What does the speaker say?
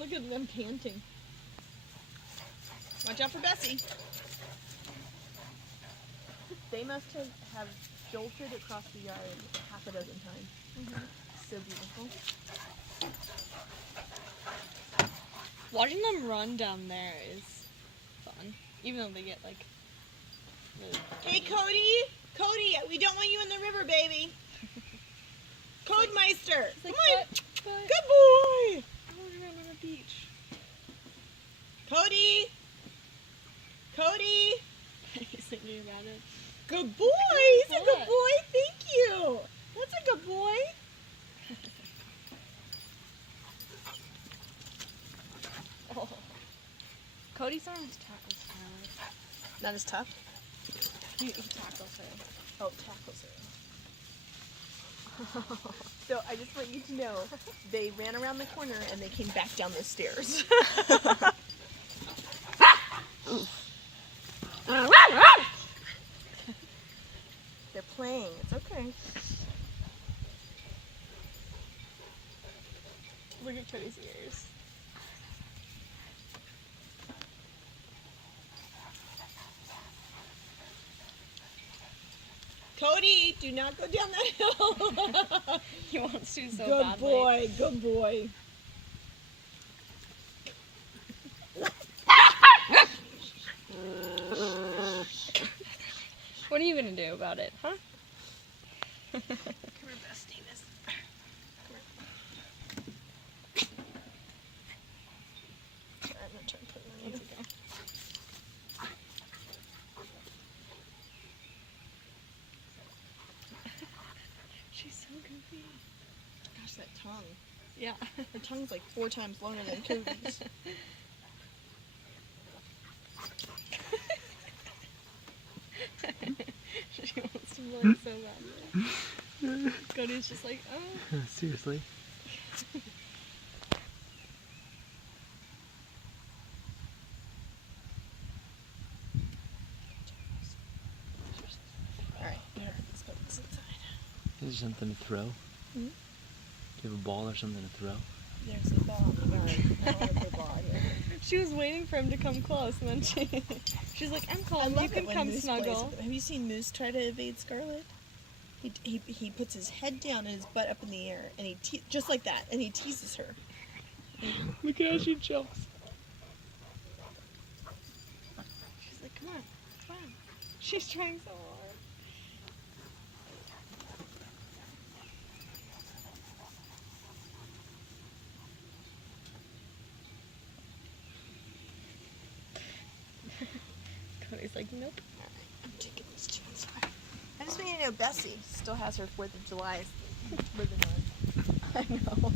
Look at them panting. Watch out for Bessie. They must have jolted across the yard half a dozen times. Mm-hmm. So beautiful. Watching them run down there is fun, even though they get like really. Hey, Cody! Cody, we don't want you in the river, baby. Codemeister, Like, come on. but Good boy. I want to run on a beach. Cody. Cody. He's thinking about it. Good boy. He's a good boy. Thank you. That's a good boy. Oh. Cody's not as tackles Tyler. Not as tough. He tackles her. Oh, tackles her. So I just want you to know, they ran around the corner and they came back down the stairs. They're playing. It's okay. Look at Cody's ears. Cody, do not go down that hill. He wants to so Good badly. boy. Good boy. What are you gonna do about it, huh? Come here, bestie. Come here. I'm gonna try and put it on you. She's so goofy. Gosh, that tongue. Yeah. Her tongue's like 4 times longer than Cody's. She wants to blow so badly. Cody's just like, oh. Seriously? Alright, here, let's put this inside. Is there something to throw? Hmm? Do you have a ball or something to throw? There's a ball in the yard. I want a big ball here. She was waiting for him to come close, and then she's like, I'm I calm, love you can it when come Moose snuggle. plays. Have you seen Moose try to evade Scarlet? He puts his head down and his butt up in the air, and just like that, and he teases her. Look at how she jumps. She's like, come on, come on. She's trying so hard. Cody's like, nope. Alright, I'm taking this two inside. I just want you to know Bessie still has her 4th of July ribbon on. I know.